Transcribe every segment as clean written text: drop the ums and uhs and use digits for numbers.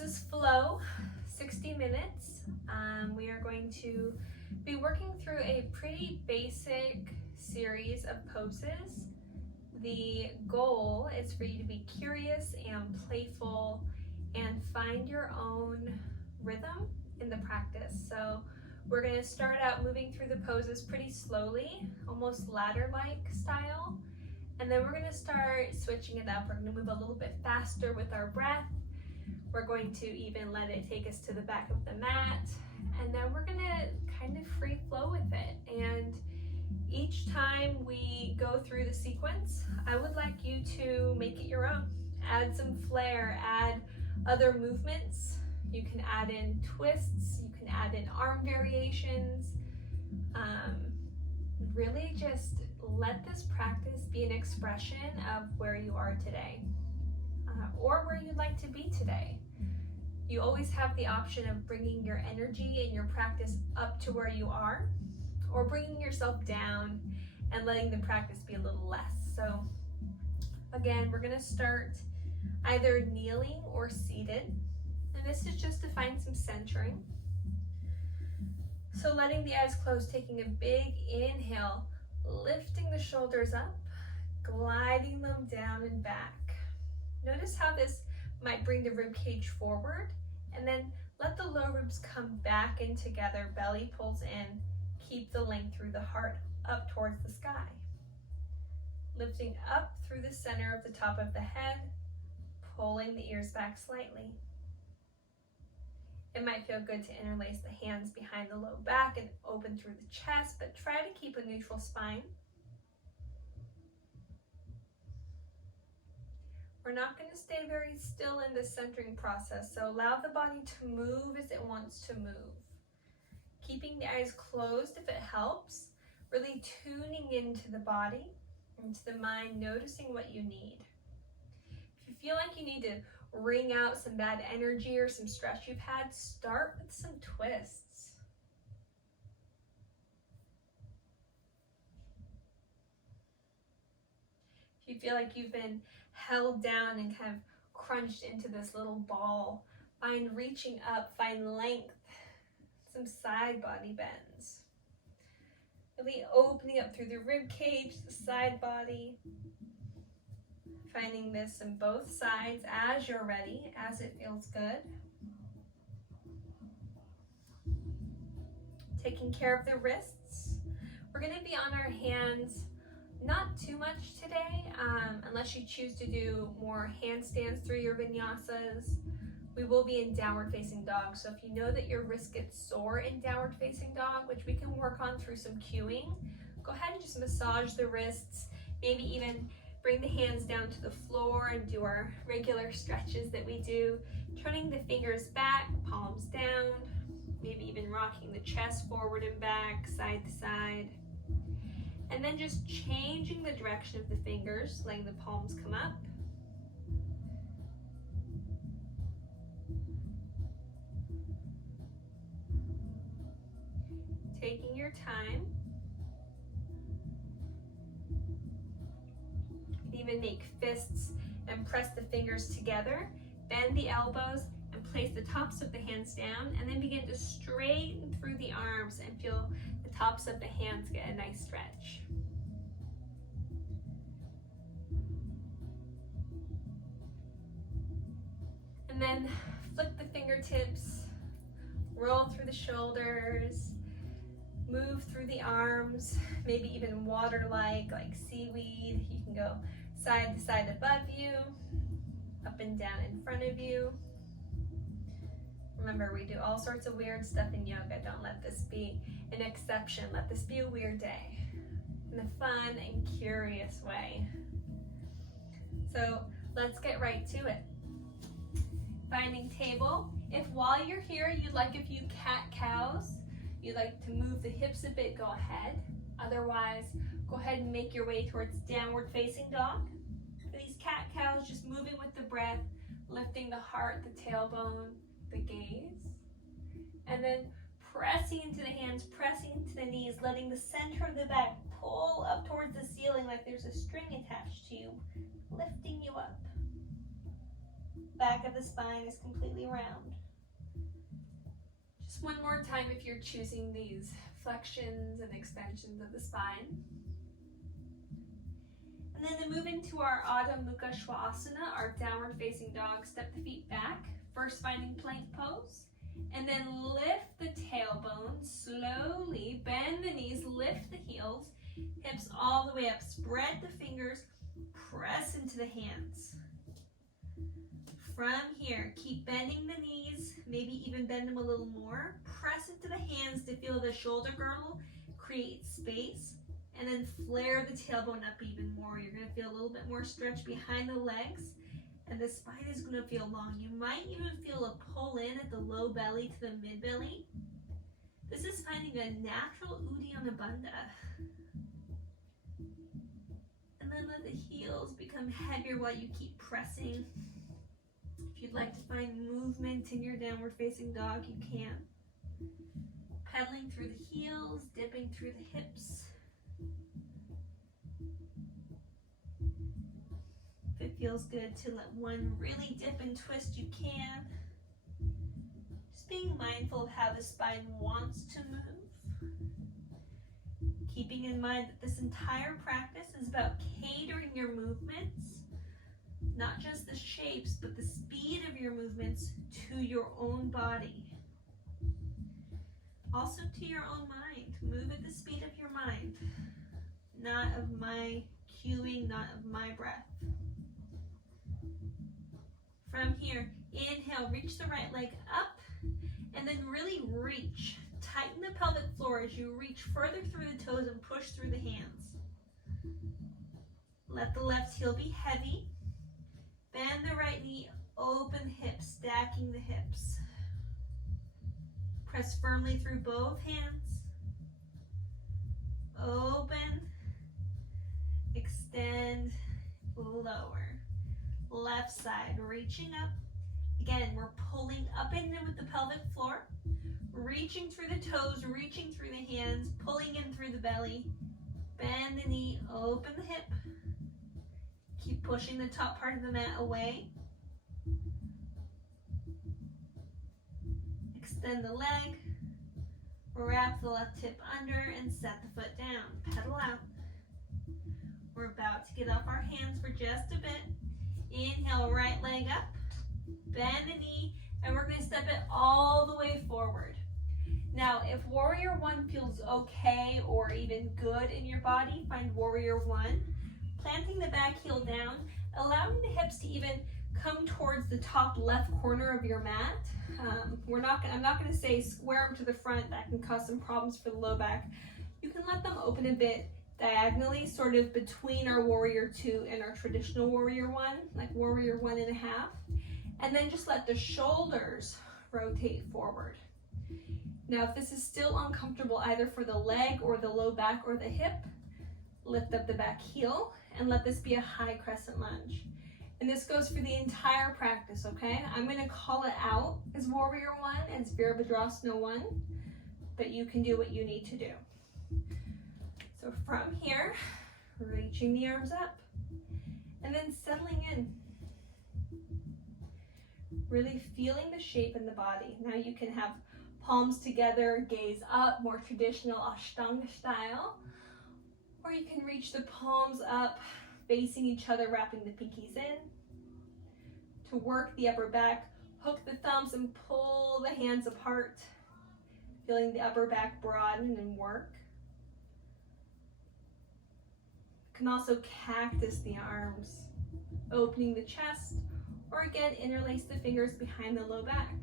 This is flow, 60 minutes. We are going to be working through a pretty basic series of poses. The goal is for you to be curious and playful and find your own rhythm in the practice. So we're going to start out moving through the poses pretty slowly, almost ladder-like style. And then we're going to start switching it up. We're going to move a little bit faster with our breath. We're going to even let it take us to the back of the mat. And then we're going to kind of free flow with it. And each time we go through the sequence, I would like you to make it your own. Add some flair, add other movements. You can add in twists, you can add in arm variations. Really just let this practice be an expression of where you are today, or where you'd like to be today. You always have the option of bringing your energy and your practice up to where you are, or bringing yourself down and letting the practice be a little less. So again, we're going to start either kneeling or seated, and this is just to find some centering. So letting the eyes close, taking a big inhale, lifting the shoulders up, gliding them down and back. Notice how this might bring the rib cage forward, and then let the low ribs come back in together, belly pulls in, keep the length through the heart up towards the sky. Lifting up through the center of the top of the head, pulling the ears back slightly. It might feel good to interlace the hands behind the low back and open through the chest, but try to keep a neutral spine. We're not going to stay very still in this centering process, so allow the body to move as it wants to move. Keeping the eyes closed if it helps, really tuning into the body, into the mind, noticing what you need. If you feel like you need to wring out some bad energy or some stress you've had, start with some twists. If you feel like you've been held down and kind of crunched into this little ball, find reaching up, find length, some side body bends. Really opening up through the rib cage, the side body. Finding this in both sides as you're ready, as it feels good. Taking care of the wrists. We're going to be on our hands, not too much today, unless you choose to do more handstands through your vinyasas. We will be in downward facing dog, so if you know that your wrist gets sore in downward facing dog, which we can work on through some cueing, go ahead and just massage the wrists, maybe even bring the hands down to the floor and do our regular stretches that we do, turning the fingers back, palms down, maybe even rocking the chest forward and back, side to side. And then just changing the direction of the fingers, letting the palms come up. Taking your time. Even make fists and press the fingers together, bend the elbows and place the tops of the hands down, and then begin to straighten through the arms and feel the tops of the hands get a nice stretch. And then flick the fingertips, roll through the shoulders, move through the arms, maybe even water-like, like seaweed. You can go side to side above you, up and down in front of you. Remember, we do all sorts of weird stuff in yoga. Don't let this be an exception. Let this be a weird day in a fun and curious way. So let's get right to it. Finding table. If while you're here you'd like a few cat-cows, you'd like to move the hips a bit, go ahead. Otherwise, go ahead and make your way towards downward facing dog. For these cat-cows, just moving with the breath, lifting the heart, the tailbone, the gaze. And then pressing into the hands, pressing into the knees, letting the center of the back pull up towards the ceiling like there's a string attached to you, lifting you up. back of the spine is completely round. Just one more time if you're choosing these flexions and extensions of the spine. And then to move into our Adho Mukha Svanasana, our downward facing dog, step the feet back, first finding plank pose, and then lift the tailbone slowly, bend the knees, lift the heels, hips all the way up, spread the fingers, press into the hands. From here, keep bending the knees, maybe even bend them a little more. Press into the hands to feel the shoulder girdle create space, and then flare the tailbone up even more. You're going to feel a little bit more stretch behind the legs, and the spine is going to feel long. You might even feel a pull in at the low belly to the mid belly. This is finding a natural Uddiyana Bandha. And then let the heels become heavier while you keep pressing. If you'd like to find movement in your downward facing dog, you can. Pedaling through the heels, dipping through the hips. If it feels good to let one really dip and twist, you can. Just being mindful of how the spine wants to move. Keeping in mind that this entire practice is about catering your movements, not just the shapes, but the speed of your movements to your own body. Also to your own mind. Move at the speed of your mind, not of my cueing, not of my breath. From here, inhale, reach the right leg up, and then really reach. Tighten the pelvic floor as you reach further through the toes and push through the hands. Let the left heel be heavy. Bend the right knee, open the hips, stacking the hips. Press firmly through both hands. Open, extend, lower. Left side, reaching up. Again, we're pulling up and in with the pelvic floor, reaching through the toes, reaching through the hands, pulling in through the belly. Bend the knee, open the hip. Keep pushing the top part of the mat away. Extend the leg, wrap the left hip under and set the foot down. Pedal out. We're about to get off our hands for just a bit. Inhale, right leg up, bend the knee, and we're going to step it all the way forward. Now, if Warrior One feels okay or even good in your body, find Warrior One. Planting the back heel down, allowing the hips to even come towards the top left corner of your mat. I'm not going to say square them to the front. That can cause some problems for the low back. You can let them open a bit diagonally, sort of between our Warrior Two and our traditional Warrior One, like Warrior 1.5. And then just let the shoulders rotate forward. Now, if this is still uncomfortable either for the leg or the low back or the hip, lift up the back heel and let this be a high crescent lunge. And this goes for the entire practice, okay? I'm going to call it out as Warrior One and Virabhadrasana 1, but you can do what you need to do. So from here, reaching the arms up and then settling in. Really feeling the shape in the body. Now you can have palms together, gaze up, more traditional Ashtanga style, or you can reach the palms up, facing each other, wrapping the pinkies in. To work the upper back, hook the thumbs and pull the hands apart, feeling the upper back broaden and work. You can also cactus the arms, opening the chest, or again, interlace the fingers behind the low back.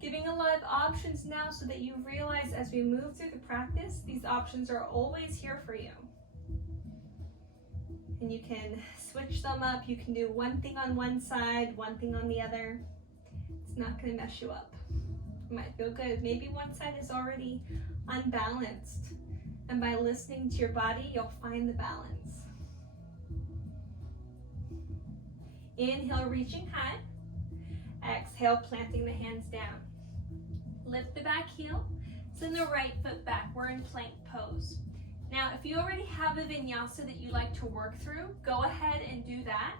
Giving a lot of options now so that you realize as we move through the practice, these options are always here for you. And you can switch them up. You can do one thing on one side, one thing on the other. It's not going to mess you up. It might feel good. Maybe one side is already unbalanced. And by listening to your body, you'll find the balance. Inhale, reaching high. Exhale, planting the hands down. Lift the back heel. Send the right foot back. We're in plank pose. Now, if you already have a vinyasa that you like to work through, go ahead and do that.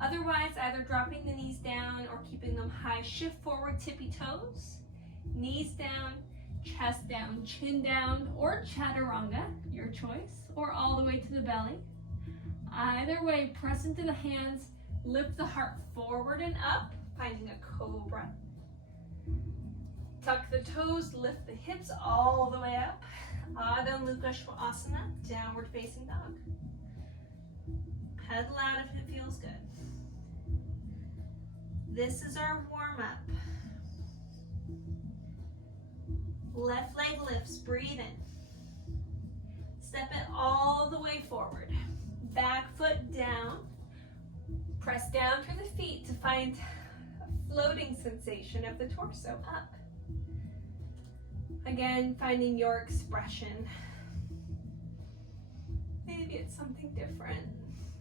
Otherwise, either dropping the knees down or keeping them high. Shift forward, tippy toes, knees down, chest down, chin down, or chaturanga, your choice, or all the way to the belly. Either way, press into the hands, lift the heart forward and up, finding a cobra. Tuck the toes, lift the hips all the way up. Adho Mukha Svanasana, downward facing dog. Pedal out if it feels good. This is our warm-up. Left leg lifts, breathe in. Step it all the way forward. Back foot down. Press down through the feet to find a floating sensation of the torso up. Again, finding your expression. Maybe it's something different.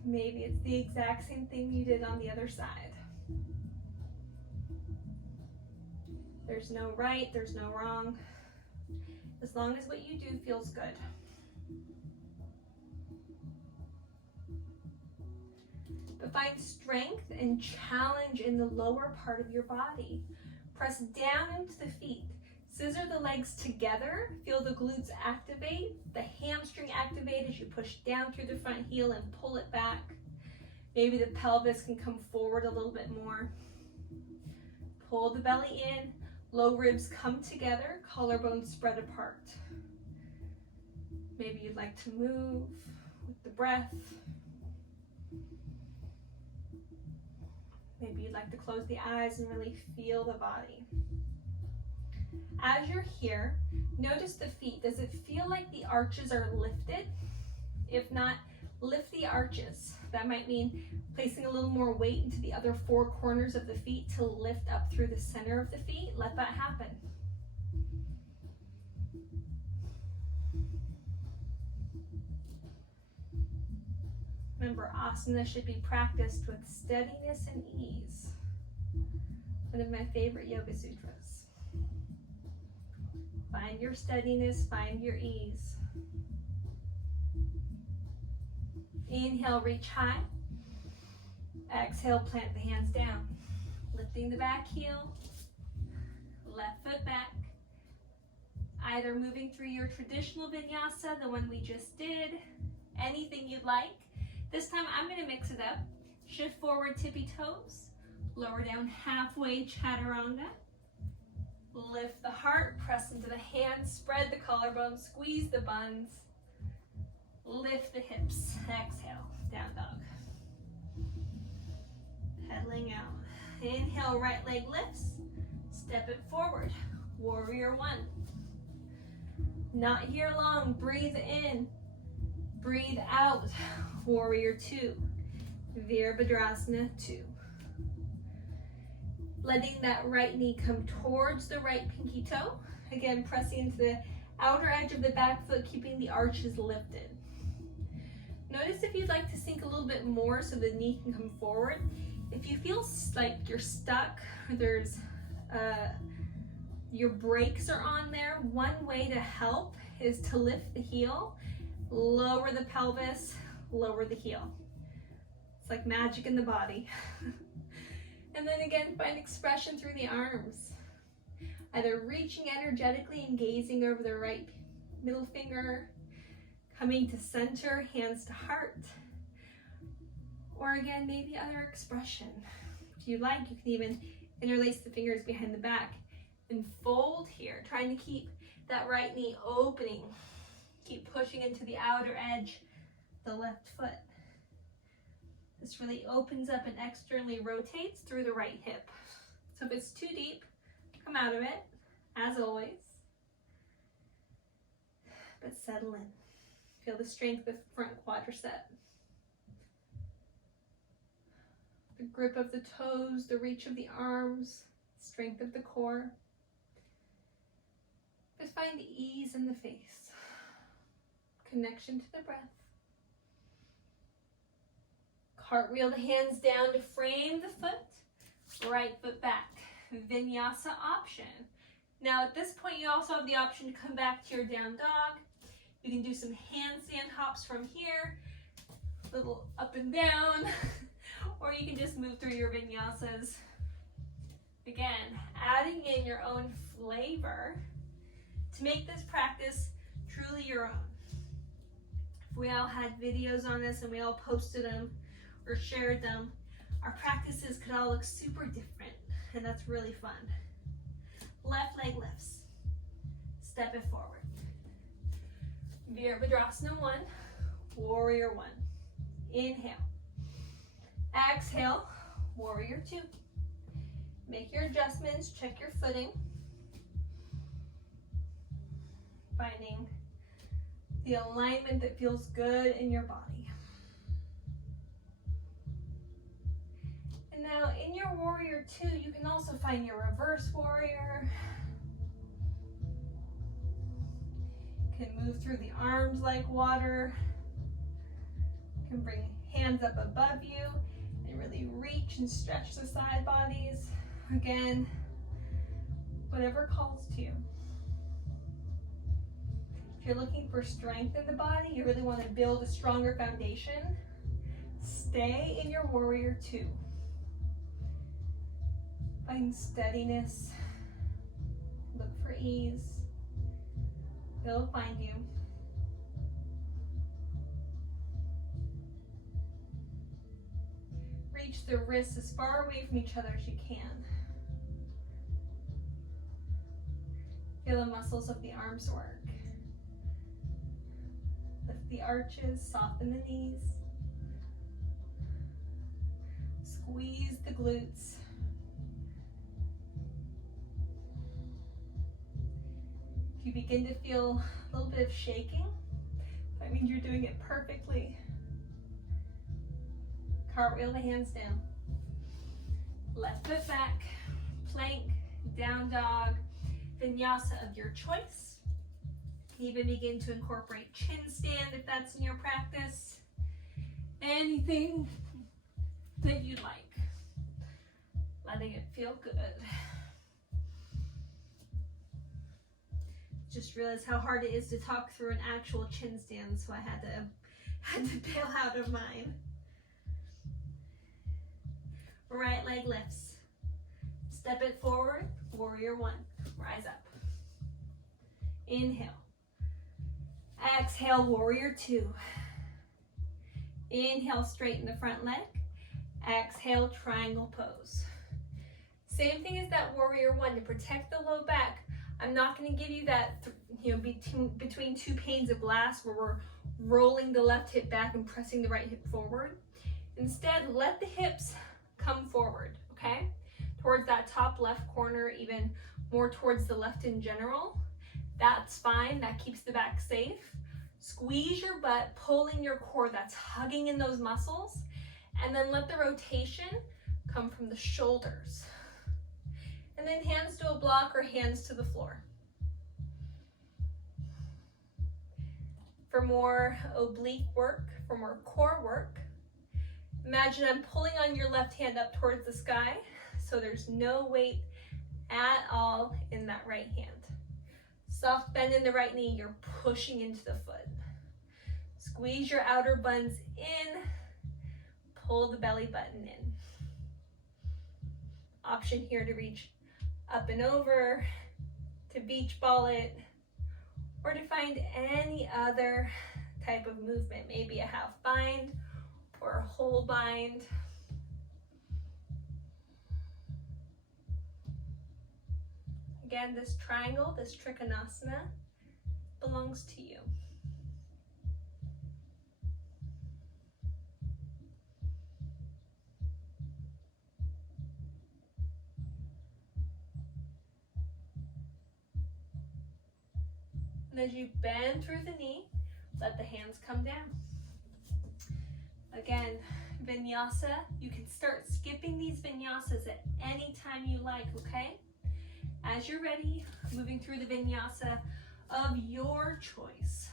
Maybe it's the exact same thing you did on the other side. There's no right, there's no wrong. As long as what you do feels good. But find strength and challenge in the lower part of your body. Press down into the feet. Scissor the legs together. Feel the glutes activate, the hamstring activate as you push down through the front heel and pull it back. Maybe the pelvis can come forward a little bit more. Pull the belly in. Low ribs come together, collarbones spread apart. Maybe you'd like to move with the breath. Maybe you'd like to close the eyes and really feel the body. As you're here, notice the feet. Does it feel like the arches are lifted? If not, lift the arches. That might mean placing a little more weight into the other four corners of the feet to lift up through the center of the feet. Let that happen. Remember, asana should be practiced with steadiness and ease. One of my favorite yoga sutras. Find your steadiness, find your ease. Inhale, reach high. Exhale, plant the hands down. Lifting the back heel, left foot back. Either moving through your traditional vinyasa, the one we just did, anything you'd like. This time I'm going to mix it up. Shift forward, tippy toes. Lower down halfway, chaturanga. Lift the heart, press into the hands, spread the collarbones, squeeze the buns. Lift the hips. Exhale, down dog. Pedaling out. Inhale, right leg lifts. Step it forward. Warrior one. Not here long. Breathe in. Breathe out. Warrior two. Virabhadrasana two. Letting that right knee come towards the right pinky toe. Again, pressing into the outer edge of the back foot, keeping the arches lifted. Notice if you'd like to sink a little bit more so the knee can come forward. If you feel like you're stuck, or there's your brakes are on there, one way to help is to lift the heel, lower the pelvis, lower the heel. It's like magic in the body. And then again, find expression through the arms. Either reaching energetically and gazing over the right middle finger, coming to center, hands to heart. Or again, maybe other expression. If you like, you can even interlace the fingers behind the back and fold here, trying to keep that right knee opening. Keep pushing into the outer edge, the left foot. This really opens up and externally rotates through the right hip. So if it's too deep, come out of it, as always. But settle in. Feel the strength of the front quadricep. The grip of the toes, the reach of the arms, strength of the core. Just find ease in the face. Connection to the breath. Cartwheel the hands down to frame the foot, right foot back. Vinyasa option. Now at this point you also have the option to come back to your down dog. You can do some handstand hops from here, little up and down, or you can just move through your vinyasas. Again, adding in your own flavor to make this practice truly your own. If we all had videos on this and we all posted them or shared them, our practices could all look super different, and that's really fun. Left leg lifts. Step it forward. Virabhadrasana 1, Warrior 1. Inhale. Exhale, Warrior 2. Make your adjustments, check your footing. Finding the alignment that feels good in your body. And now in your Warrior 2, you can also find your reverse warrior. You can move through the arms like water. You can bring hands up above you and really reach and stretch the side bodies. Again, whatever calls to you. If you're looking for strength in the body, you really want to build a stronger foundation, stay in your Warrior 2. Find steadiness, look for ease, it'll find you. Reach the wrists as far away from each other as you can. Feel the muscles of the arms work. Lift the arches, soften the knees. Squeeze the glutes. If you begin to feel a little bit of shaking, that means you're doing it perfectly. Cartwheel the hands down. Left foot back, plank, down dog, vinyasa of your choice. Even begin to incorporate chin stand if that's in your practice. Anything that you like. Letting it feel good. Just realized how hard it is to talk through an actual chin stand, so I had to bail out of mine. Right leg lifts. Step it forward, Warrior 1. Rise up. Inhale. Exhale, Warrior 2. Inhale, straighten the front leg. Exhale, triangle pose. Same thing as that Warrior 1. To protect the low back, I'm not going to give you that between two panes of glass where we're rolling the left hip back and pressing the right hip forward. Instead, let the hips come forward, okay? Towards that top left corner, even more towards the left in general. That's fine, that keeps the back safe. Squeeze your butt, pulling your core, that's hugging in those muscles. And then let the rotation come from the shoulders. And then hands to a block or hands to the floor. For more oblique work, for more core work, imagine I'm pulling on your left hand up towards the sky, so there's no weight at all in that right hand. Soft bend in the right knee, you're pushing into the foot. Squeeze your outer buns in, pull the belly button in. Option here to reach up and over, to beach ball it, or to find any other type of movement, maybe a half bind or a whole bind. Again, this triangle, this trikonasana, belongs to you. And as you bend through the knee, let the hands come down. Again, vinyasa, you can start skipping these vinyasas at any time you like, okay? As you're ready, moving through the vinyasa of your choice.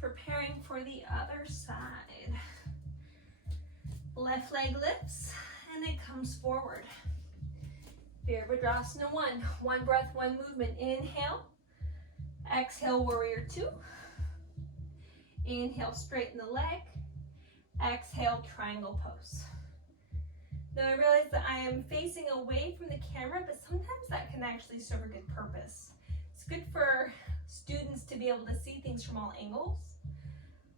Preparing for the other side. Left leg lifts and it comes forward. Virabhadrasana 1. One breath, one movement. Inhale. Exhale, warrior 2. Inhale, straighten the leg. Exhale, triangle pose. Now I realize that I am facing away from the camera, but sometimes that can actually serve a good purpose. It's good for students to be able to see things from all angles.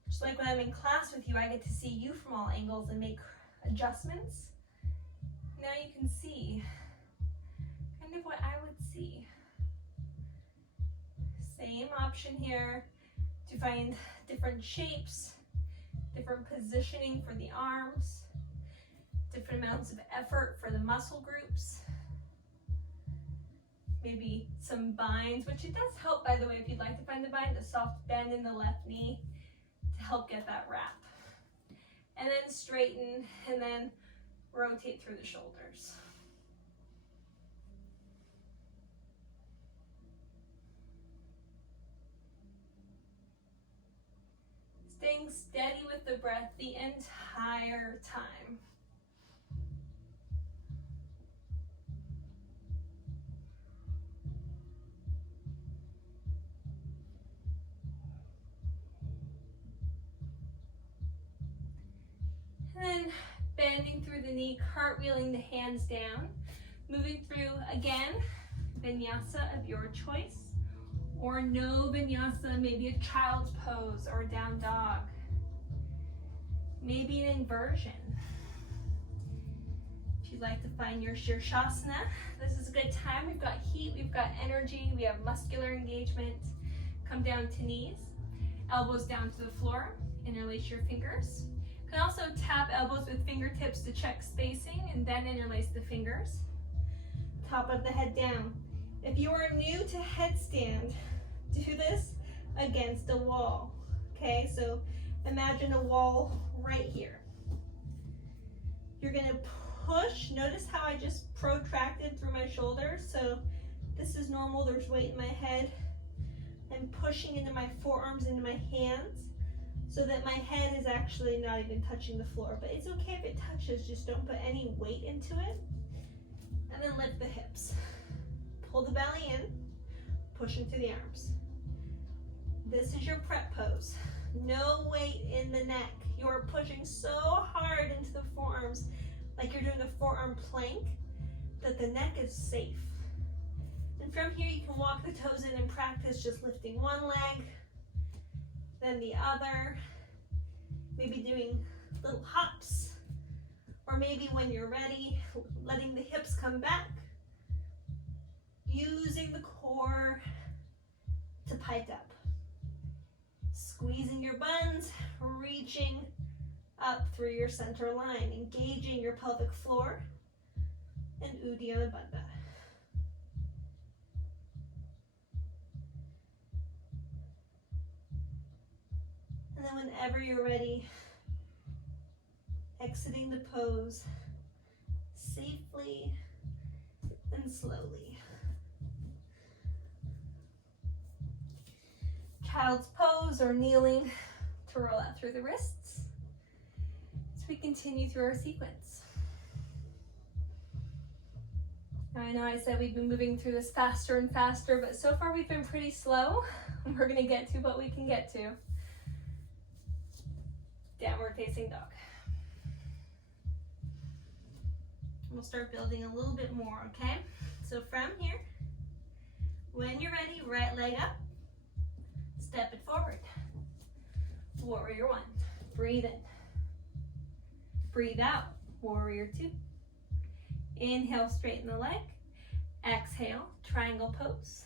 Just like when I'm in class with you, I get to see you from all angles and make adjustments. Now you can see kind of what I would see. Same option here to find different shapes, different positioning for the arms, different amounts of effort for the muscle groups. Maybe some binds, which it does help, by the way, if you'd like to find the bind, a soft bend in the left knee to help get that wrap. And then straighten, and then rotate through the shoulders. Staying steady with the breath the entire time. And then bending through the knee, cartwheeling the hands down, moving through again, vinyasa of your choice, or no vinyasa, maybe a child's pose or down dog, maybe an inversion. If you'd like to find your Shirshasana, this is a good time. We've got heat, we've got energy, we have muscular engagement. Come down to knees, elbows down to the floor, interlace your fingers. You can also tap elbows with fingertips to check spacing and then interlace the fingers. Top of the head down. If you are new to headstand, do this against a wall. Okay, so imagine a wall right here. You're gonna push. Notice how I just protracted through my shoulders. So this is normal, there's weight in my head. I'm pushing into my forearms, into my hands, so that my head is actually not even touching the floor. But it's okay if it touches, just don't put any weight into it. And then lift the hips. Pull the belly in, push into the arms. This is your prep pose. No weight in the neck. You are pushing so hard into the forearms, like you're doing a forearm plank, that the neck is safe. And from here you can walk the toes in and practice just lifting one leg, then the other, maybe doing little hops, or maybe when you're ready, letting the hips come back, using the core to pike up. Squeezing your buns, reaching up through your center line, engaging your pelvic floor, and Uddiyana Bandha. And then whenever you're ready, exiting the pose safely and slowly. Child's pose or kneeling to roll out through the wrists as we continue through our sequence. Now I know I said we've been moving through this faster and faster, but so far we've been pretty slow. We're going to get to what we can get to. Downward facing dog. We'll start building a little bit more, okay? So from here, when you're ready, right leg up, step it forward. Warrior 1. Breathe in. Breathe out. Warrior 2. Inhale, straighten the leg. Exhale, triangle pose.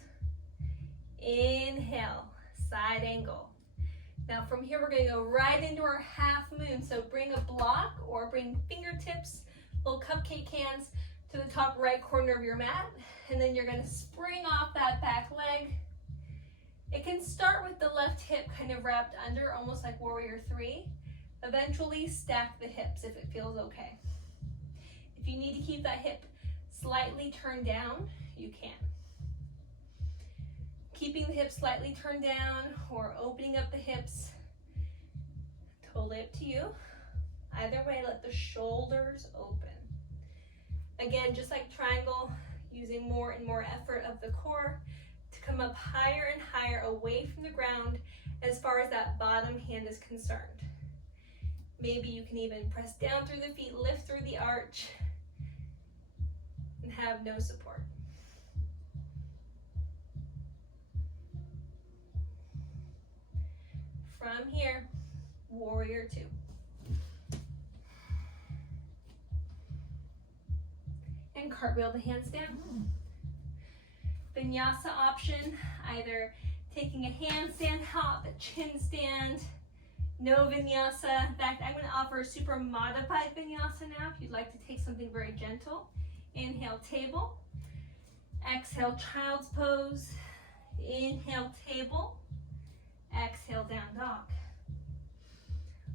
Inhale, side angle. Now from here, we're going to go right into our half moon. So bring a block or bring fingertips, little cupcake hands to the top right corner of your mat. And then you're going to spring off that back leg. It can start with the left hip kind of wrapped under, almost like Warrior 3. Eventually stack the hips if it feels okay. If you need to keep that hip slightly turned down, you can. Keeping the hips slightly turned down or opening up the hips, totally up to you. Either way, let the shoulders open. Again, just like triangle, using more and more effort of the core to come up higher and higher away from the ground as far as that bottom hand is concerned. Maybe you can even press down through the feet, lift through the arch, and have no support. From here, warrior two. And cartwheel the hands down. Vinyasa option, either taking a handstand hop, a chin stand, no vinyasa. In fact, I'm going to offer a super modified vinyasa now if you'd like to take something very gentle. Inhale, table. Exhale, child's pose. Inhale, table. Exhale, down dog.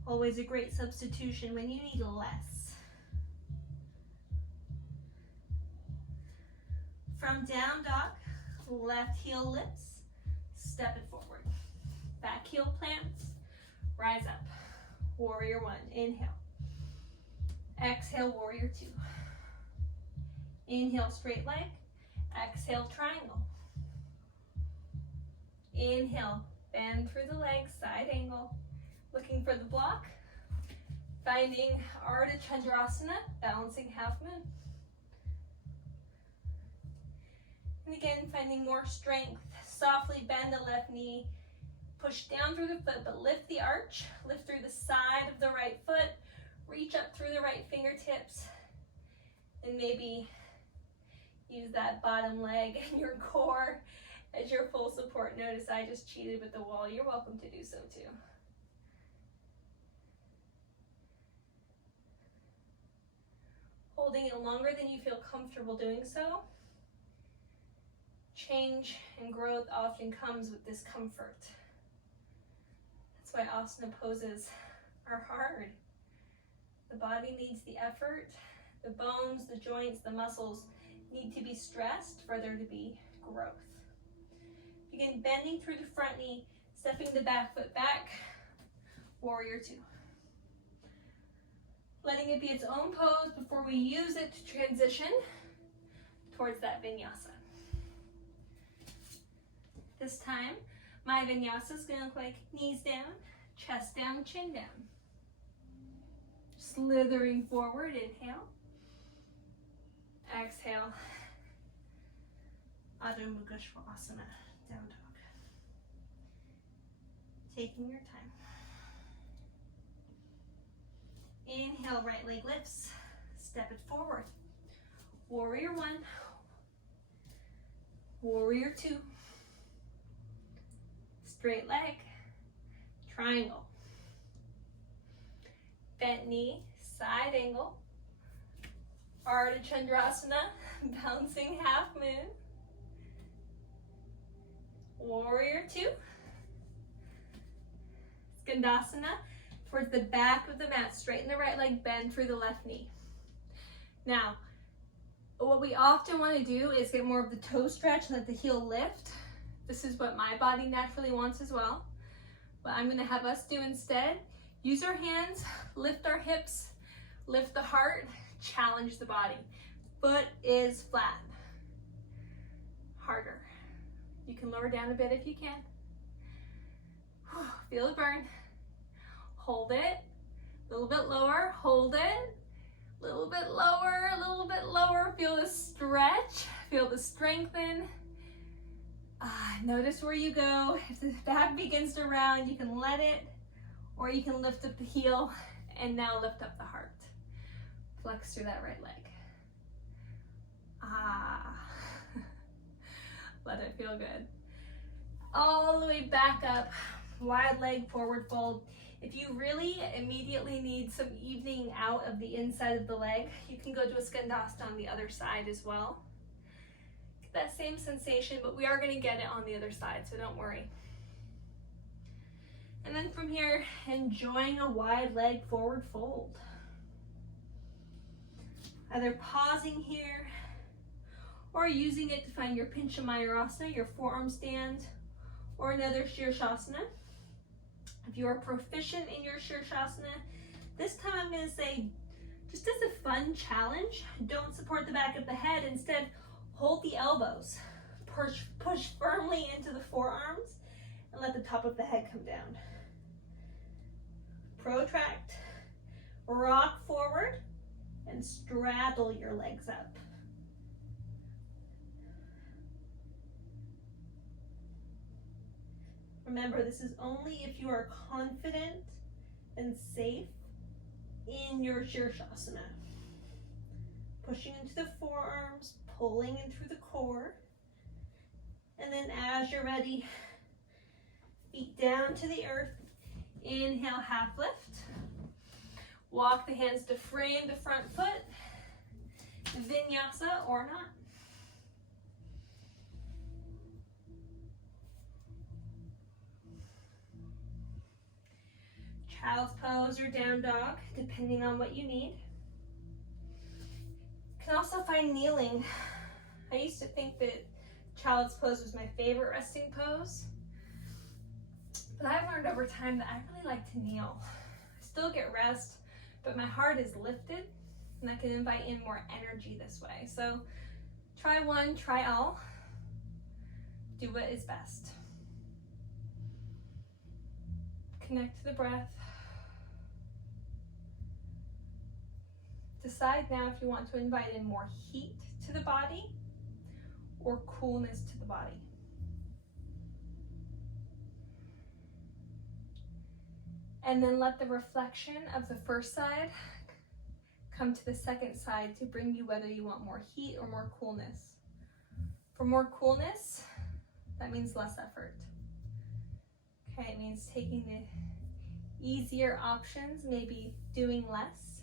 Always a great substitution when you need less. From down dog, left heel lifts, step it forward. Back heel plants, rise up. Warrior one, inhale. Exhale, warrior two. Inhale, straight leg. Exhale, triangle. Inhale, bend through the legs, side angle. Looking for the block. Finding Ardha Chandrasana, balancing half moon. And again, finding more strength. Softly bend the left knee. Push down through the foot, but lift the arch. Lift through the side of the right foot. Reach up through the right fingertips. And maybe use that bottom leg and your core as your full support. Notice I just cheated with the wall. You're welcome to do so too. Holding it longer than you feel comfortable doing so. Change and growth often comes with discomfort. That's why asana poses are hard. The body needs the effort. The bones, the joints, the muscles need to be stressed for there to be growth. Begin bending through the front knee, stepping the back foot back. Warrior two. Letting it be its own pose before we use it to transition towards that vinyasa. This time, my vinyasa is going to look like knees down, chest down, chin down. Slithering forward, inhale. Exhale. Adho Mukha Svanasana, down dog. Taking your time. Inhale, right leg lifts, step it forward. Warrior one, warrior two. Straight leg, triangle. Bent knee, side angle. Ardha Chandrasana, bouncing half moon. Warrior two. Skandasana, towards the back of the mat, straighten the right leg, bend through the left knee. Now, what we often want to do is get more of the toe stretch, let the heel lift. This is what my body naturally wants as well. What I'm going to have us do instead, use our hands, lift our hips, lift the heart, challenge the body. Foot is flat. Harder. You can lower down a bit if you can. Feel it burn. Hold it. A little bit lower. Hold it. A little bit lower. A little bit lower. Feel the stretch. Feel the strengthen. Notice where you go. If the back begins to round, you can let it, or you can lift up the heel and now lift up the heart. Flex through that right leg. Let it feel good. All the way back up, wide leg forward fold. If you really immediately need some evening out of the inside of the leg, you can go to a skandasana on the other side as well. Get that same sensation, but we are going to get it on the other side, so don't worry. And then from here, enjoying a wide leg forward fold. Either pausing here or using it to find your Pincha Mayurasana, your forearm stand, or another Shirshasana. If you are proficient in your Shirshasana, this time I'm going to say, just as a fun challenge, don't support the back of the head. Instead, Hold the elbows. Push firmly into the forearms and let the top of the head come down. Protract, rock forward, and straddle your legs up. Remember, this is only if you are confident and safe in your Shirshasana. Pushing into the forearms, pulling in through the core. And then as you're ready, feet down to the earth. Inhale, half lift. Walk the hands to frame the front foot. Vinyasa or not. Child's pose or down dog, depending on what you need. You can also find kneeling. I used to think that child's pose was my favorite resting pose, but I've learned over time that I really like to kneel. I still get rest, but my heart is lifted, and I can invite in more energy this way. So try one, try all. Do what is best. Connect to the breath. Decide now if you want to invite in more heat to the body or coolness to the body. And then let the reflection of the first side come to the second side to bring you whether you want more heat or more coolness. For more coolness, that means less effort. Okay, it means taking the easier options, maybe doing less.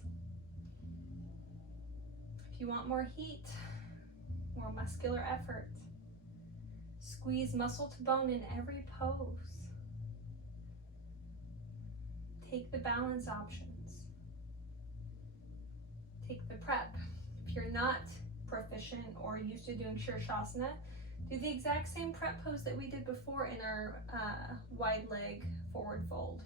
If you want more heat, more muscular effort. Squeeze muscle to bone in every pose. Take the balance options. Take the prep. If you're not proficient or used to doing Shirshasana, do the exact same prep pose that we did before in our wide leg forward fold,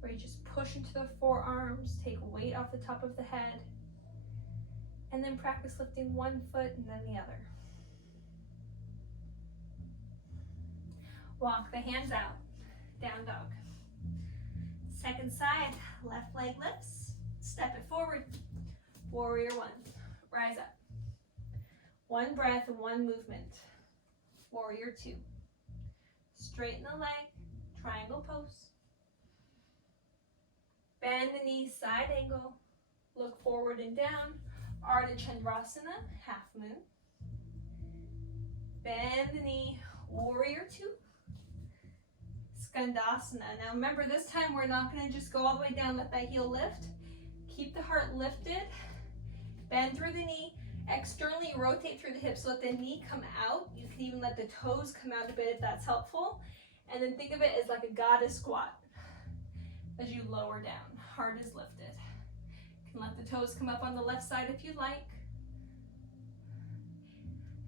where you just push into the forearms, take weight off the top of the head, and then practice lifting one foot and then the other. Walk the hands out, down dog. Second side, left leg lifts, step it forward. Warrior one, rise up. One breath, one movement. Warrior two. Straighten the leg, triangle pose. Bend the knees, side angle. Look forward and down. Ardha Chandrasana, half moon. Bend the knee, warrior two. Skandasana. Now remember, this time we're not going to just go all the way down, let that heel lift. Keep the heart lifted. Bend through the knee. Externally rotate through the hips, let the knee come out. You can even let the toes come out a bit if that's helpful. And then think of it as like a goddess squat as you lower down. Heart is lifted. You can let the toes come up on the left side if you like.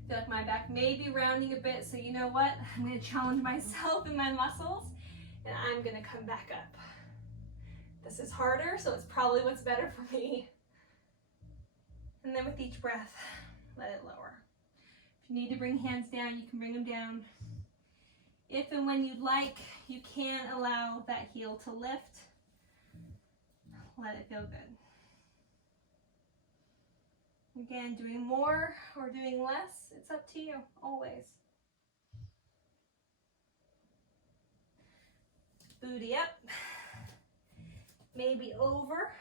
I feel like my back may be rounding a bit, so you know what? I'm going to challenge myself and my muscles, and I'm going to come back up. This is harder, so it's probably what's better for me. And then with each breath, let it lower. If you need to bring hands down, you can bring them down. If and when you'd like, you can allow that heel to lift. Let it feel good. Again, doing more or doing less, it's up to you, always. Booty up, maybe over.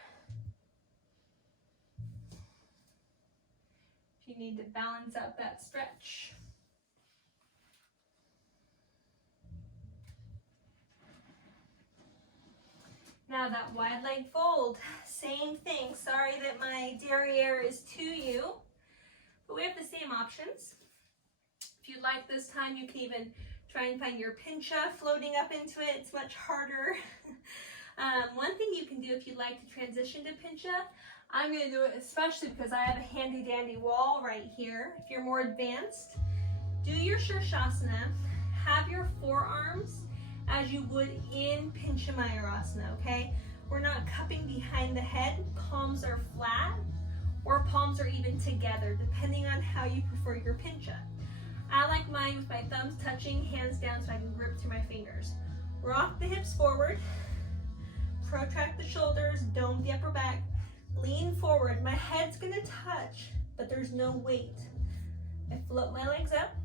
If you need to balance out that stretch. Now that wide leg fold, same thing. Sorry that my derriere is to you, but we have the same options. If you like this time, you can even try and find your pincha floating up into it. It's much harder. One thing you can do if you like to transition to pincha, I'm going to do it especially because I have a handy dandy wall right here. If you're more advanced, do your Shirshasana, have your forearms as you would in Pincha Mayurasana, okay? We're not cupping behind the head, palms are flat. or palms are even together, depending on how you prefer your pincha. I like mine with my thumbs touching, hands down so I can grip through my fingers. Rock the hips forward, protract the shoulders, dome the upper back, lean forward. My head's gonna touch, but there's no weight. I float my legs up,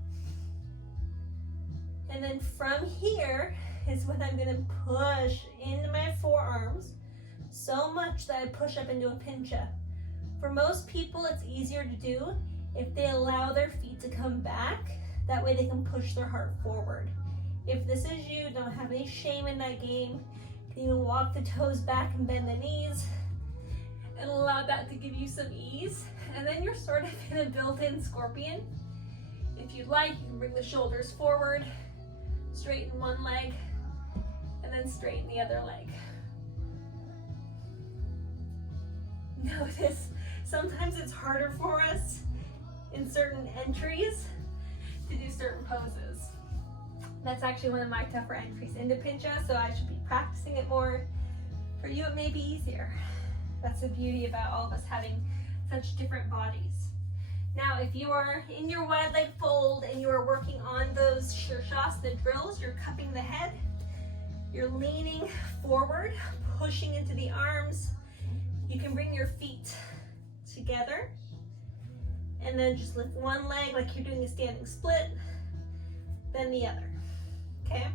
and then from here is when I'm gonna push into my forearms so much that I push up into a pincha. For most people, it's easier to do if they allow their feet to come back. That way they can push their heart forward. If this is you, don't have any shame in that game. You can even walk the toes back and bend the knees and allow that to give you some ease. And then you're sort of in a built-in scorpion. If you'd like, you can bring the shoulders forward, straighten one leg, and then straighten the other leg. Notice sometimes it's harder for us in certain entries to do certain poses. That's actually one of my tougher entries into pincha, so I should be practicing it more. For you, it may be easier. That's the beauty about all of us having such different bodies. Now, if you are in your wide leg fold and you are working on those Shirshasana drills, you're cupping the head, you're leaning forward, pushing into the arms. You can bring your feet together and then just lift one leg like you're doing a standing split, then the other, okay?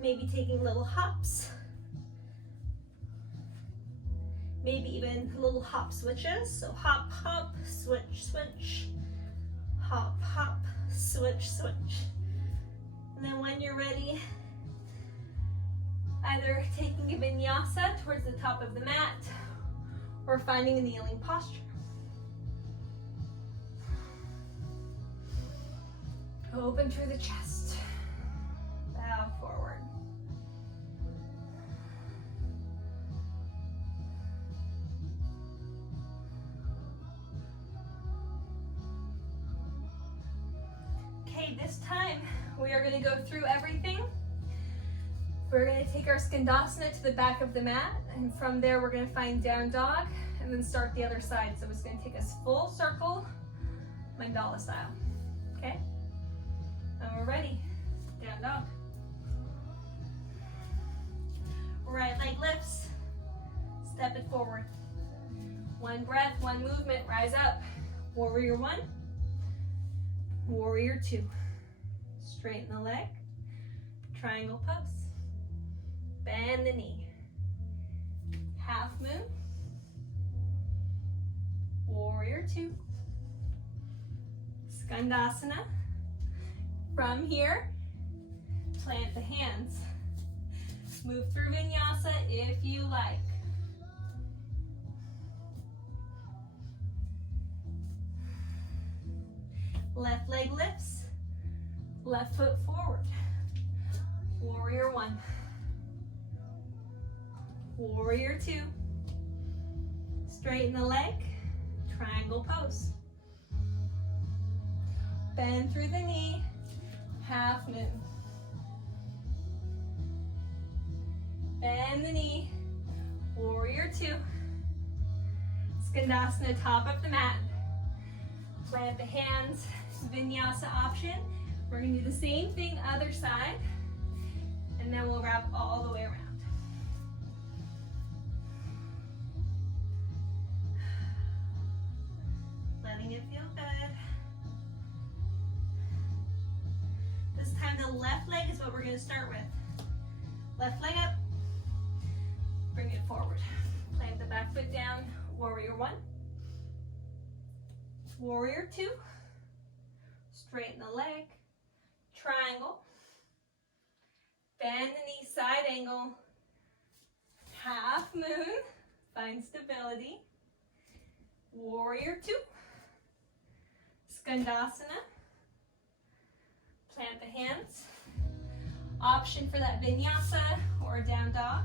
Maybe taking little hops, maybe even little hop switches. So hop, hop, switch, switch, hop, hop, switch, switch. And then when you're ready, either taking a vinyasa towards the top of the mat or finding a kneeling posture. Open through the chest, bow forward. Okay, this time we are going to go through everything. We're going to take our skandasana to the back of the mat, and from there we're going to find down dog and then start the other side. So it's going to take us full circle, mandala style. Okay? And we're ready. Down dog. Right leg lifts. Step it forward. One breath, one movement. Rise up. Warrior one. Warrior two. Straighten the leg. Triangle pose. Bend the knee. Half moon. Warrior two. Skandasana. From here, plant the hands. Move through vinyasa if you like. Left leg lifts, left foot forward. Warrior one. Warrior two. Straighten the leg, triangle pose. Bend through the knee, half moon. Bend the knee, warrior two. Skandasana, top of the mat. Plant the hands, vinyasa option. We're gonna do the same thing other side, and then we'll wrap all the way around. Letting it feel good. This time the left leg is what we're gonna start with. Left leg up, bring it forward. Plant the back foot down, warrior one. Warrior two, straighten the leg, triangle, bend the knee, side angle, half moon, find stability, warrior two, skandasana, plant the hands, option for that vinyasa or down dog.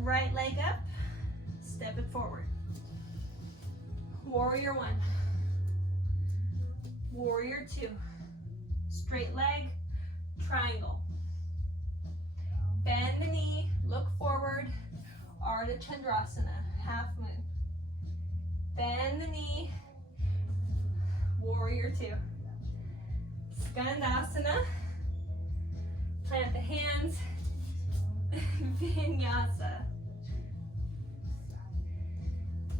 Right leg up, step it forward. Warrior one. Warrior two. Straight leg, triangle. Bend the knee, look forward, Ardha Chandrasana, half moon. Bend the knee, warrior two. Skandasana, plant the hands, vinyasa.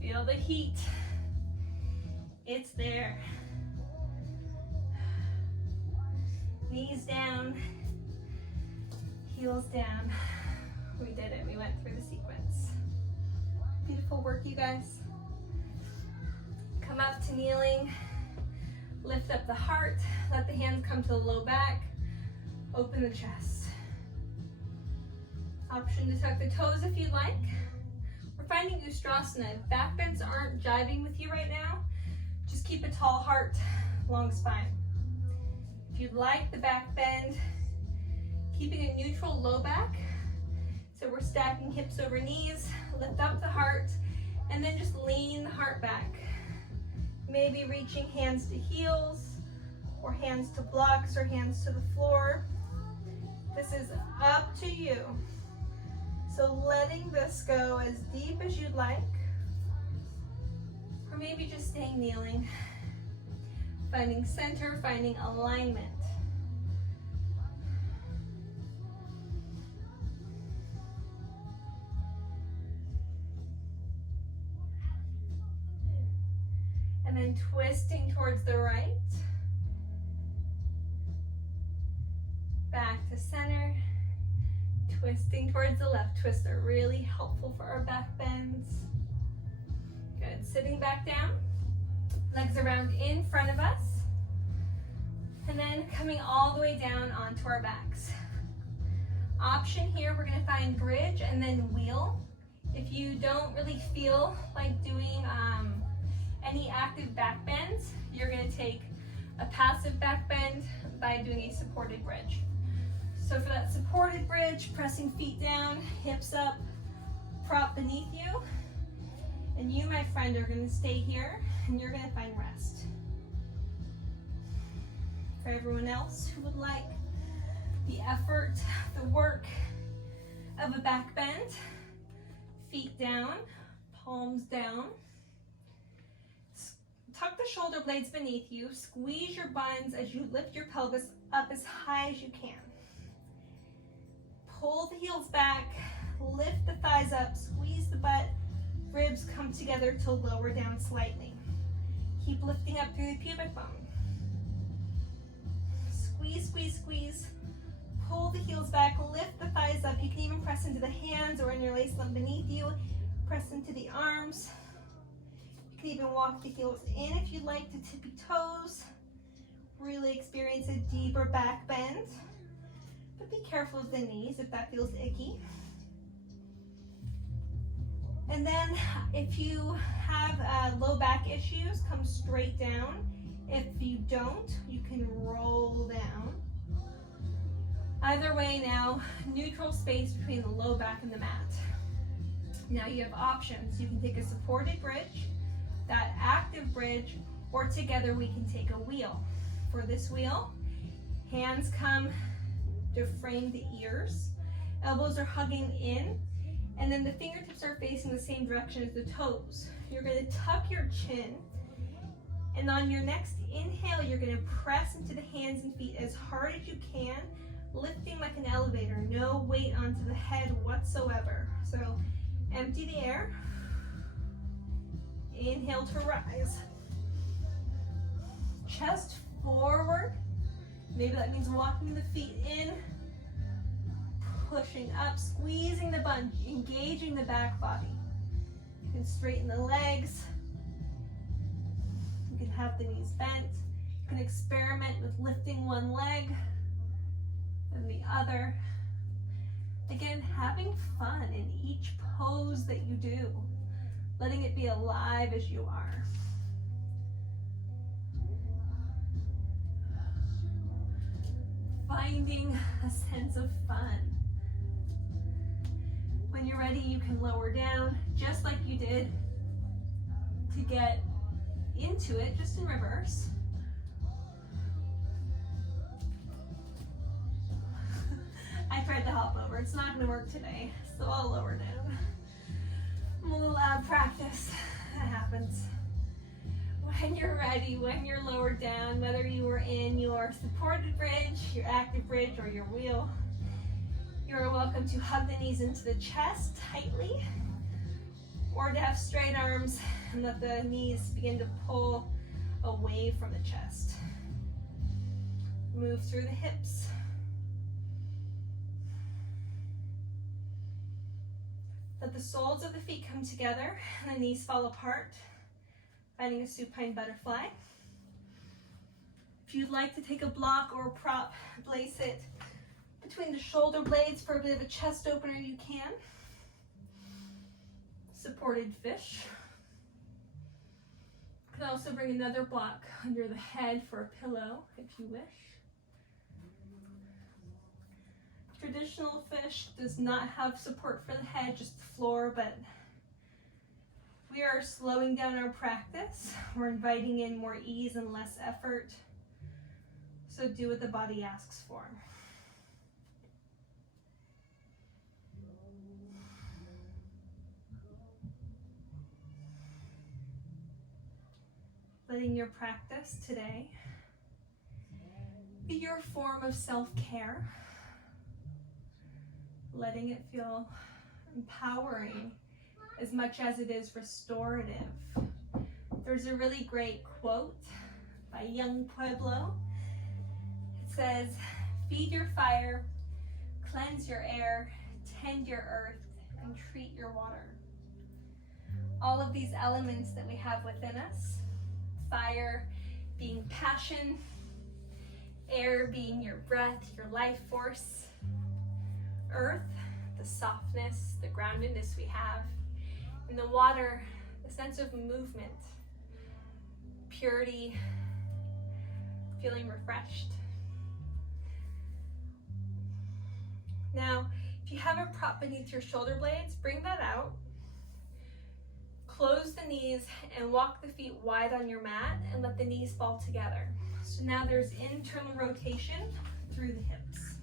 Feel the heat, it's there. Knees down, heels down. We did it, we went through the sequence. Beautiful work, you guys. Come up to kneeling, lift up the heart, let the hands come to the low back, open the chest. Option to tuck the toes if you'd like. We're finding Ustrasana. If back bends aren't jiving with you right now, just keep a tall heart, long spine. If you'd like the back bend, keeping a neutral low back, so we're stacking hips over knees, lift up the heart, and then just lean the heart back. Maybe reaching hands to heels, or hands to blocks, or hands to the floor. This is up to you. So letting this go as deep as you'd like, or maybe just staying kneeling, finding center, finding alignment. And then twisting towards the right, back to center, twisting towards the left. Twists are really helpful for our back bends. Good, sitting back down, legs around in front of us, and then coming all the way down onto our backs. Option here, we're gonna find bridge and then wheel. If you don't really feel like doing any active back bends, you're gonna take a passive back bend by doing a supported bridge. So for that supported bridge, pressing feet down, hips up, prop beneath you, and you, my friend, are gonna stay here and you're gonna find rest. For everyone else who would like the effort, the work of a back bend, feet down, palms down. Tuck the shoulder blades beneath you. Squeeze your buns as you lift your pelvis up as high as you can. Pull the heels back, lift the thighs up, squeeze the butt, ribs come together to lower down slightly. Keep lifting up through the pubic bone. Squeeze, squeeze, squeeze. Pull the heels back, lift the thighs up. You can even press into the hands or interlace them beneath you. Press into the arms. You can even walk the heels in if you'd like to tippy toes. Really experience a deeper back bend. But be careful of the knees if that feels icky. And then if you have low back issues, come straight down. If you don't, you can roll down. Either way now, neutral space between the low back and the mat. Now you have options. You can take a supported bridge, that active bridge, or together we can take a wheel. For this wheel, hands come to frame the ears, elbows are hugging in, and then the fingertips are facing the same direction as the toes. You're going to tuck your chin, and on your next inhale, you're going to press into the hands and feet as hard as you can, lifting like an elevator, no weight onto the head whatsoever. So empty the air, inhale to rise, chest forward, maybe that means walking the feet in, pushing up, squeezing the bun, engaging the back body. You can straighten the legs, you can have the knees bent, you can experiment with lifting one leg and the other. Again, having fun in each pose that you do, letting it be alive as you are. Finding a sense of fun. When you're ready, you can lower down, just like you did to get into it, just in reverse. I tried to hop over. It's not gonna work today, so I'll lower down. A little ab practice, that happens. When you're ready, when you're lowered down, whether you are in your supported bridge, your active bridge, or your wheel, you're welcome to hug the knees into the chest tightly, or to have straight arms and let the knees begin to pull away from the chest. Move through the hips. Let the soles of the feet come together and the knees fall apart, finding a supine butterfly. If you'd like to take a block or a prop, place it between the shoulder blades for a bit of a chest opener, you can. Supported fish. You can also bring another block under the head for a pillow if you wish. Traditional fish does not have support for the head, just the floor, but we are slowing down our practice. We're inviting in more ease and less effort. So do what the body asks for. Letting your practice today be your form of self-care. Letting it feel empowering as much as it is restorative. There's a really great quote by young Pueblo. It says, "Feed your fire, cleanse your air, tend your earth, and treat your water." All of these elements that we have within us, fire being passion, air being your breath, your life force, earth, the softness, the groundedness we have, and the water, the sense of movement, purity, feeling refreshed. Now, if you have a prop beneath your shoulder blades, bring that out. Close the knees and walk the feet wide on your mat and let the knees fall together. So now there's internal rotation through the hips,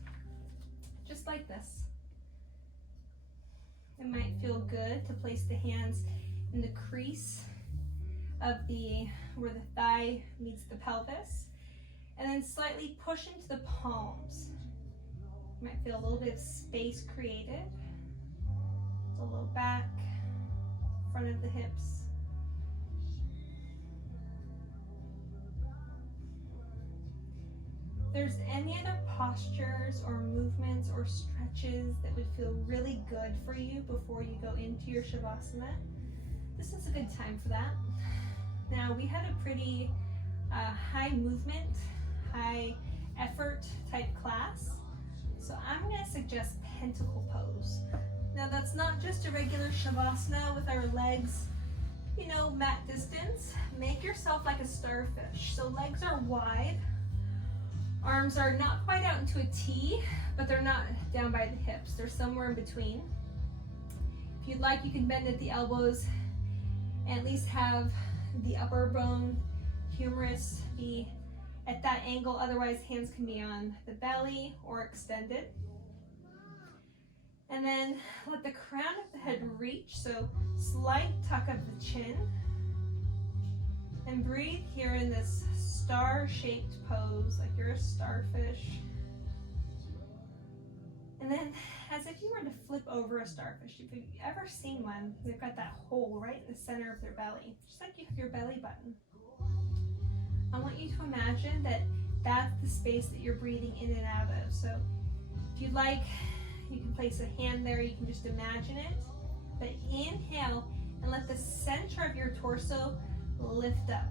just like this. It might feel good to place the hands in the crease of where the thigh meets the pelvis, and then slightly push into the palms. You might feel a little bit of space created. So a little back, front of the hips. If there's any other postures or movements or stretches that would feel really good for you before you go into your Shavasana, this is a good time for that. Now, we had a pretty high movement, high effort type class, so I'm going to suggest pentacle pose. Now, that's not just a regular Shavasana with our legs, mat distance. Make yourself like a starfish. So legs are wide. Arms are not quite out into a T, but they're not down by the hips. They're somewhere in between. If you'd like, you can bend at the elbows and at least have the upper bone humerus be at that angle. Otherwise, hands can be on the belly or extended. And then let the crown of the head reach, so slight tuck of the chin. And breathe here in this star-shaped pose, like you're a starfish. And then, as if you were to flip over a starfish, if you've ever seen one, they've got that hole right in the center of their belly, just like you have your belly button. I want you to imagine that that's the space that you're breathing in and out of. So if you'd like, you can place a hand there, you can just imagine it. But inhale and let the center of your torso lift up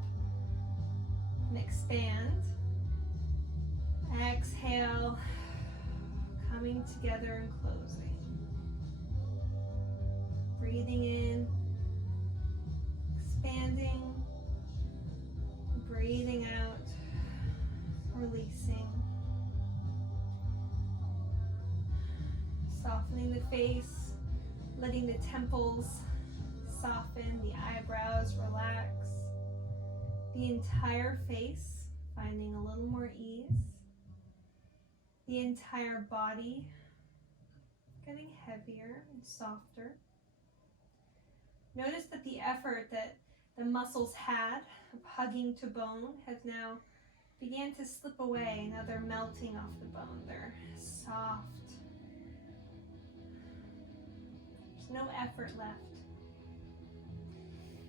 and expand. Exhale, coming together and closing. Breathing in, expanding, breathing out, releasing. Softening the face, letting the temples soften, the eyebrows relax, the entire face finding a little more ease, the entire body getting heavier and softer. Notice that the effort that the muscles had of hugging to bone has now began to slip away. Now they're melting off the bone. They're soft. There's no effort left.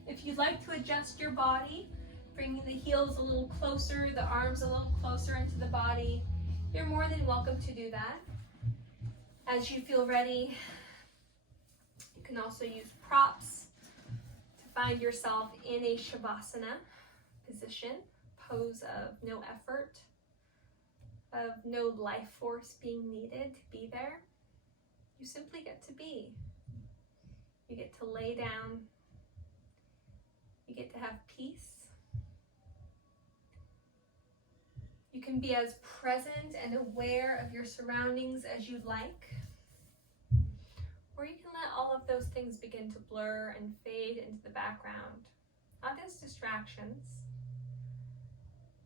If you'd like to adjust your body, bringing the heels a little closer, the arms a little closer into the body, you're more than welcome to do that. As you feel ready, you can also use props to find yourself in a Shavasana position, pose of no effort, of no life force being needed to be there. You simply get to be. You get to lay down. You get to have peace. You can be as present and aware of your surroundings as you'd like. Or you can let all of those things begin to blur and fade into the background, not as distractions,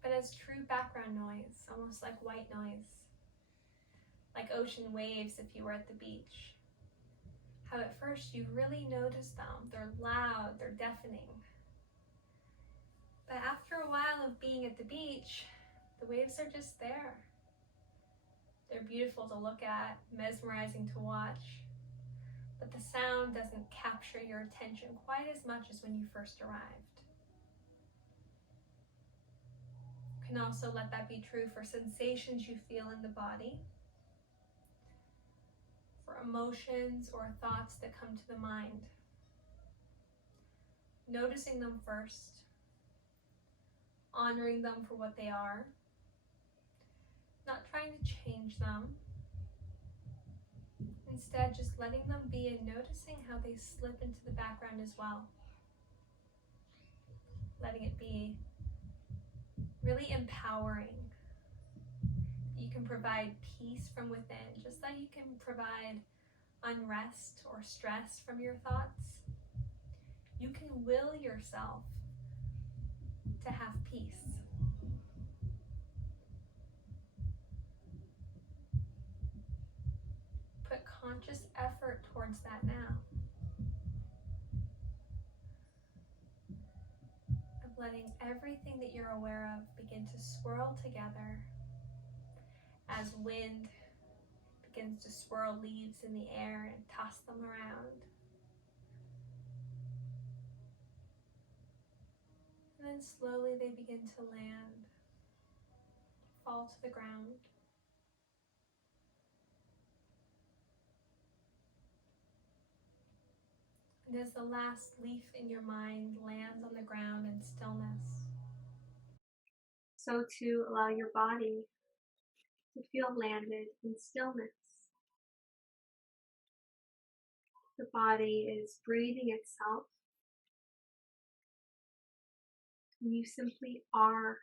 but as true background noise, almost like white noise, like ocean waves if you were at the beach. How at first you really notice them. They're loud, they're deafening. But after a while of being at the beach, the waves are just there. They're beautiful to look at, mesmerizing to watch. But the sound doesn't capture your attention quite as much as when you first arrived. You can also let that be true for sensations you feel in the body, for emotions or thoughts that come to the mind. Noticing them first, honoring them for what they are, not trying to change them. Instead, just letting them be and noticing how they slip into the background as well. Letting it be really empowering. You can provide peace from within, just like you can provide unrest or stress from your thoughts. You can will yourself to have peace. Put conscious effort towards that now. Of letting everything that you're aware of begin to swirl together as wind begins to swirl leaves in the air and toss them around. And then slowly they begin to land, fall to the ground. And as the last leaf in your mind lands on the ground in stillness, so too allow your body to feel landed in stillness. The body is breathing itself, and you simply are.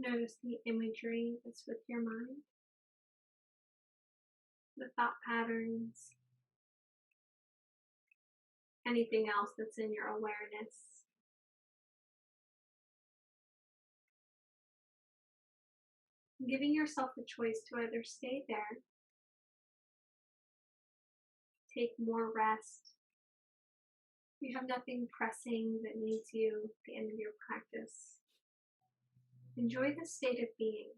Notice the imagery that's with your mind, the thought patterns, anything else that's in your awareness. Giving yourself the choice to either stay there, take more rest. You have nothing pressing that needs you at the end of your practice. Enjoy the state of being.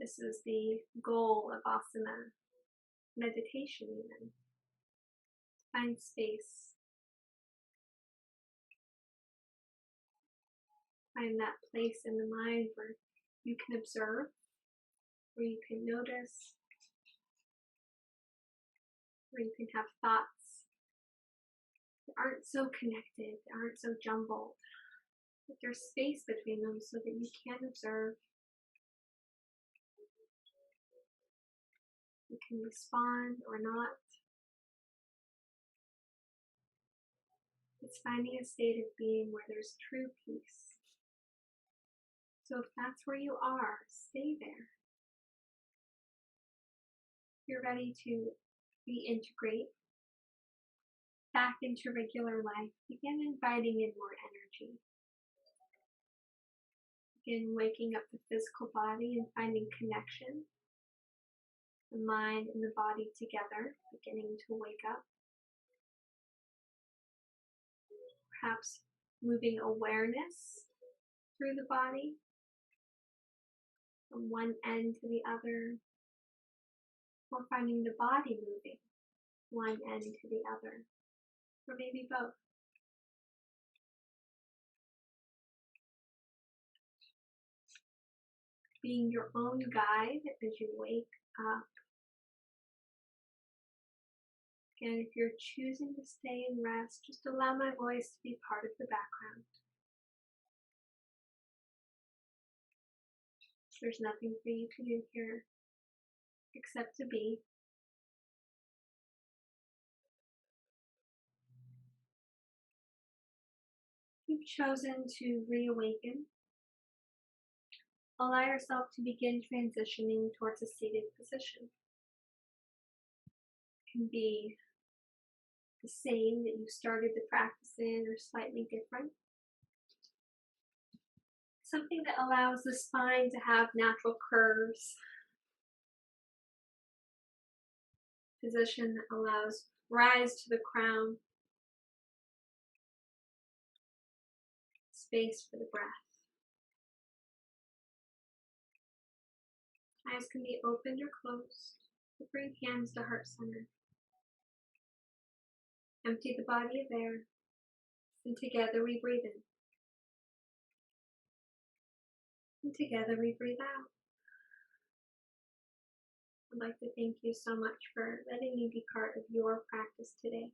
This is the goal of asana, meditation even. Find space. Find that place in the mind where you can observe, where you can notice, where you can have thoughts that aren't so connected, that aren't so jumbled, but there's space between them so that you can observe. You can respond or not. It's finding a state of being where there's true peace. So if that's where you are, stay there. You're ready to reintegrate back into regular life. Begin inviting in more energy. Begin waking up the physical body and finding connection. The mind and the body together, beginning to wake up. Perhaps moving awareness through the body from one end to the other, or finding the body moving one end to the other, or maybe both. Being your own guide as you wake up. And if you're choosing to stay and rest, just allow my voice to be part of the background. There's nothing for you to do here except to be. You've chosen to reawaken. Allow yourself to begin transitioning towards a seated position. It can be the same that you started the practice in or slightly different. Something that allows the spine to have natural curves. Position that allows rise to the crown. Space for the breath. Eyes can be opened or closed. Bring hands to heart center. Empty the body of air. And together we breathe in. And together we breathe out. I'd like to thank you so much for letting me be part of your practice today.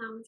Namaste.